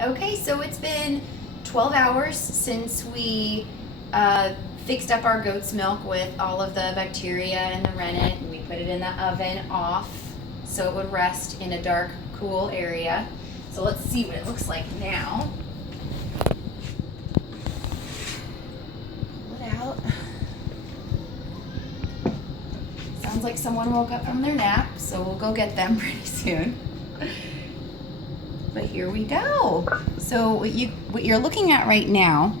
Okay, so it's been 12 hours since we fixed up our goat's milk with all of the bacteria and the rennet, and we put it in the oven off so it would rest in a dark, cool area. So let's see what it looks like now. Pull it out. Sounds like someone woke up from their nap, so we'll go get them pretty soon. But here we go. So what you're looking at right now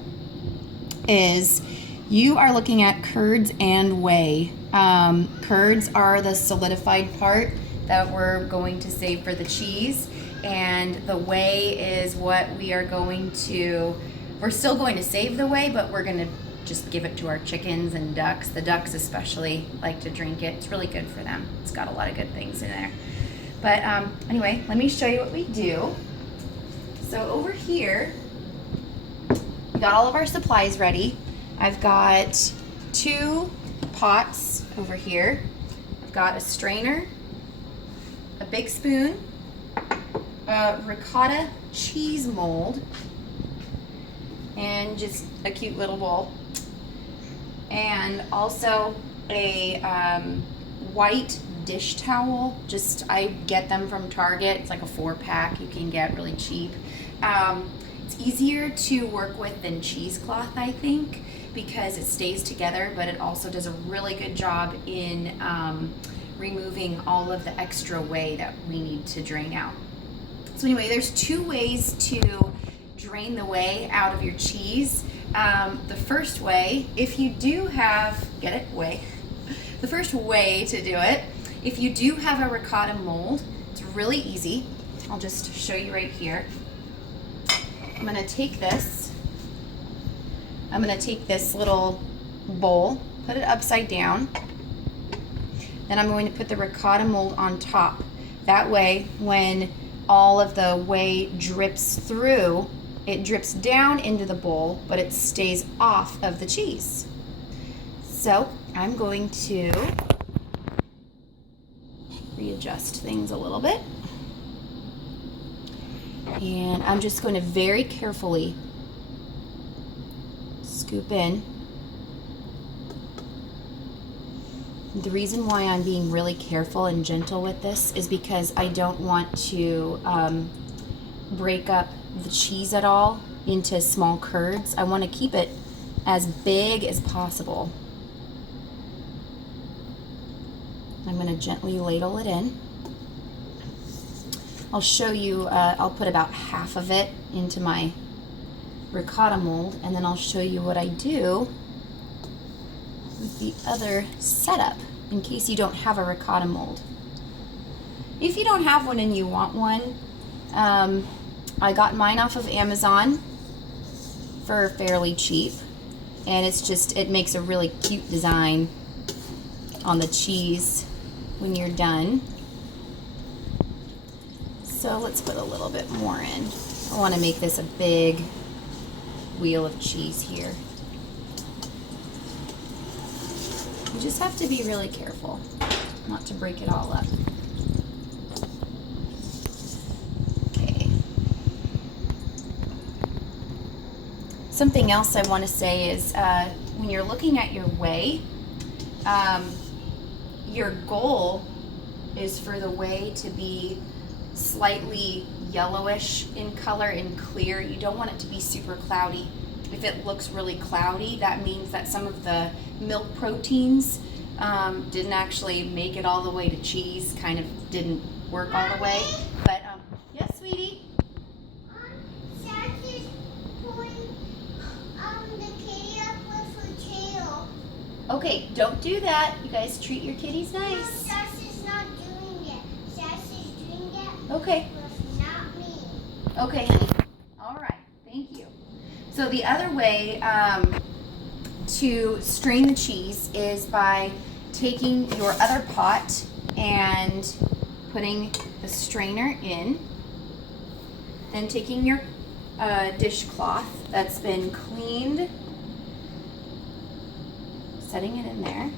is you are looking at curds and whey. Curds are the solidified part that we're going to save for the cheese, and the whey is what we are going to, we're still going to save the whey, but we're going to just give it to our chickens and ducks. The ducks especially like to drink it. It's really good for them. It's got a lot of good things in there. But anyway, let me show you what we do. So over here, we got all of our supplies ready. I've got 2 pots over here. I've got a strainer, a big spoon, a ricotta cheese mold, and just a cute little bowl. And also a white dish towel. I get them from Target. It's like a 4-pack you can get really cheap. It's easier to work with than cheesecloth, I think, because it stays together, but it also does a really good job in removing all of the extra whey that we need to drain out. So anyway, there's 2 ways to drain the whey out of your cheese. The first way, if you do have, the first way to do it, if you do have a ricotta mold, it's really easy. I'll just show you right here. I'm gonna take this little bowl, put it upside down, then I'm going to put the ricotta mold on top. That way, when all of the whey drips through, it drips down into the bowl, but it stays off of the cheese. So I'm going to readjust things a little bit. And I'm just going to very carefully scoop in. The reason why I'm being really careful and gentle with this is because I don't want to break up the cheese at all into small curds. I want to keep it as big as possible. I'm going to gently ladle it in. I'll show you, I'll put about half of it into my ricotta mold, and then I'll show you what I do with the other setup in case you don't have a ricotta mold. If you don't have one and you want one, I got mine off of Amazon for fairly cheap, and it makes a really cute design on the cheese when you're done. So let's put a little bit more in. I want to make this a big wheel of cheese here. You just have to be really careful not to break it all up. Okay. Something else I want to say is when you're looking at your whey, your goal is for the whey to be slightly yellowish in color and clear. You don't want it to be super cloudy. If it looks really cloudy, that means that some of the milk proteins didn't actually make it all the way to cheese, kind of didn't work all the way. But yes, sweetie? Sass is pulling the kitty up with her tail. Okay, don't do that. You guys treat your kitties No, nice. Sass is not doing it. Sass is doing it. Okay. But not me. Okay, honey. All right. Thank you. So the other way to strain the cheese is by taking your other pot and putting the strainer in, then taking your dishcloth that's been cleaned, setting it in there,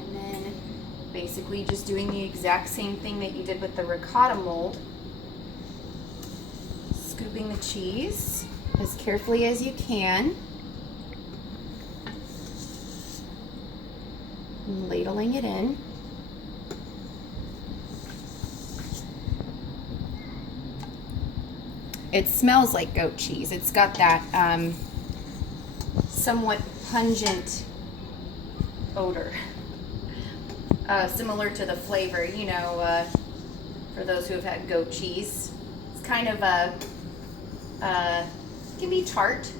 and then basically just doing the exact same thing that you did with the ricotta mold. Scooping the cheese as carefully as you can. And ladling it in. It smells like goat cheese. It's got that somewhat pungent odor, similar to the flavor, you know, for those who have had goat cheese. It's kind of can be tart,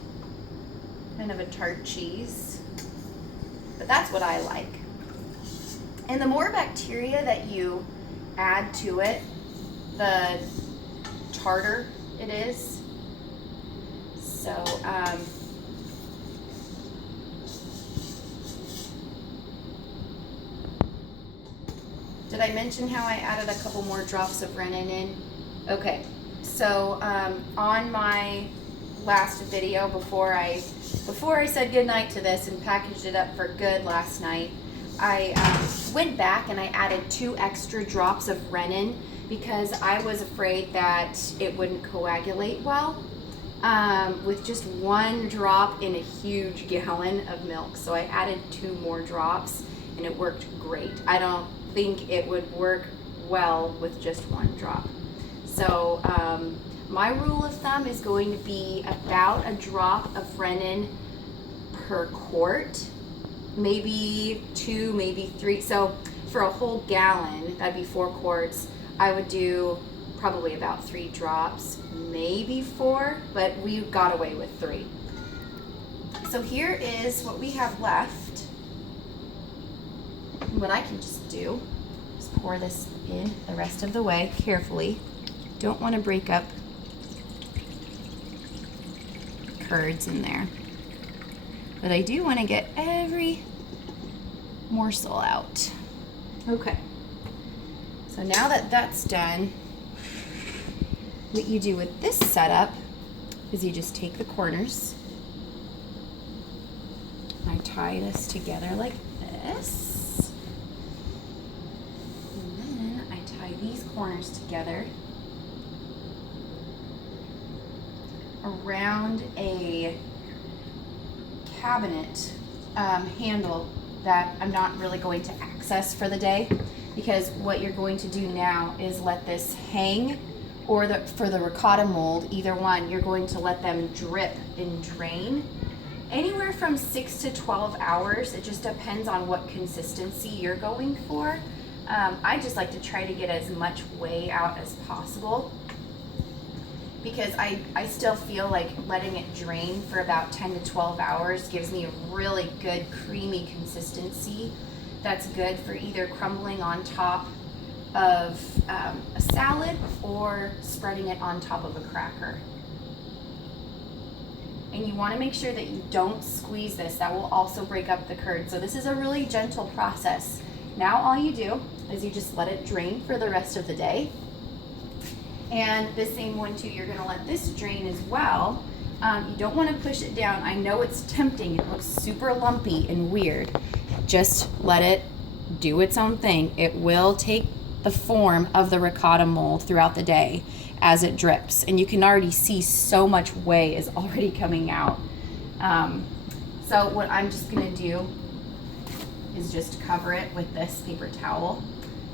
kind of a tart cheese, but that's what I like. And the more bacteria that you add to it, the tartar it is. So, did I mention how I added a couple more drops of rennet in? Okay, so on my last video before I said goodnight to this and packaged it up for good last night, I went back and I added 2 extra drops of rennet because I was afraid that it wouldn't coagulate well with just 1 drop in a huge gallon of milk. So I added 2 more drops and it worked great. I don't think it would work well with just 1 drop. So my rule of thumb is going to be about a drop of rennet per quart, maybe 2, maybe 3. So for a whole gallon, that'd be 4 quarts. I would do probably about 3 drops, maybe 4, but we got away with 3. So here is what we have left. And what I can just do is pour this in the rest of the way carefully. Don't want to break up curds in there, but I do want to get every morsel out. Okay. So now that that's done, what you do with this setup is you just take the corners. I tie this together like this. And then I tie these corners together around a cabinet handle that I'm not really going to access for the day, because what you're going to do now is let this hang, or for the ricotta mold, either one, you're going to let them drip and drain anywhere from 6 to 12 hours. It just depends on what consistency you're going for. I just like to try to get as much whey out as possible, because I still feel like letting it drain for about 10 to 12 hours gives me a really good creamy consistency that's good for either crumbling on top of a salad or spreading it on top of a cracker. And you want to make sure that you don't squeeze this. That will also break up the curd. So this is a really gentle process. Now all you do is you just let it drain for the rest of the day. And the same one too, you're going to let this drain as well. You don't want to push it down. I know it's tempting. It looks super lumpy and weird. Just let it do its own thing. It will take the form of the ricotta mold throughout the day as it drips. And you can already see so much whey is already coming out. So what I'm just going to do is just cover it with this paper towel,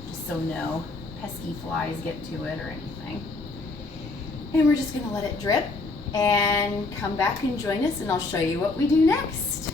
just so no pesky flies get to it or anything. And we're just going to let it drip and come back and join us, and I'll show you what we do next.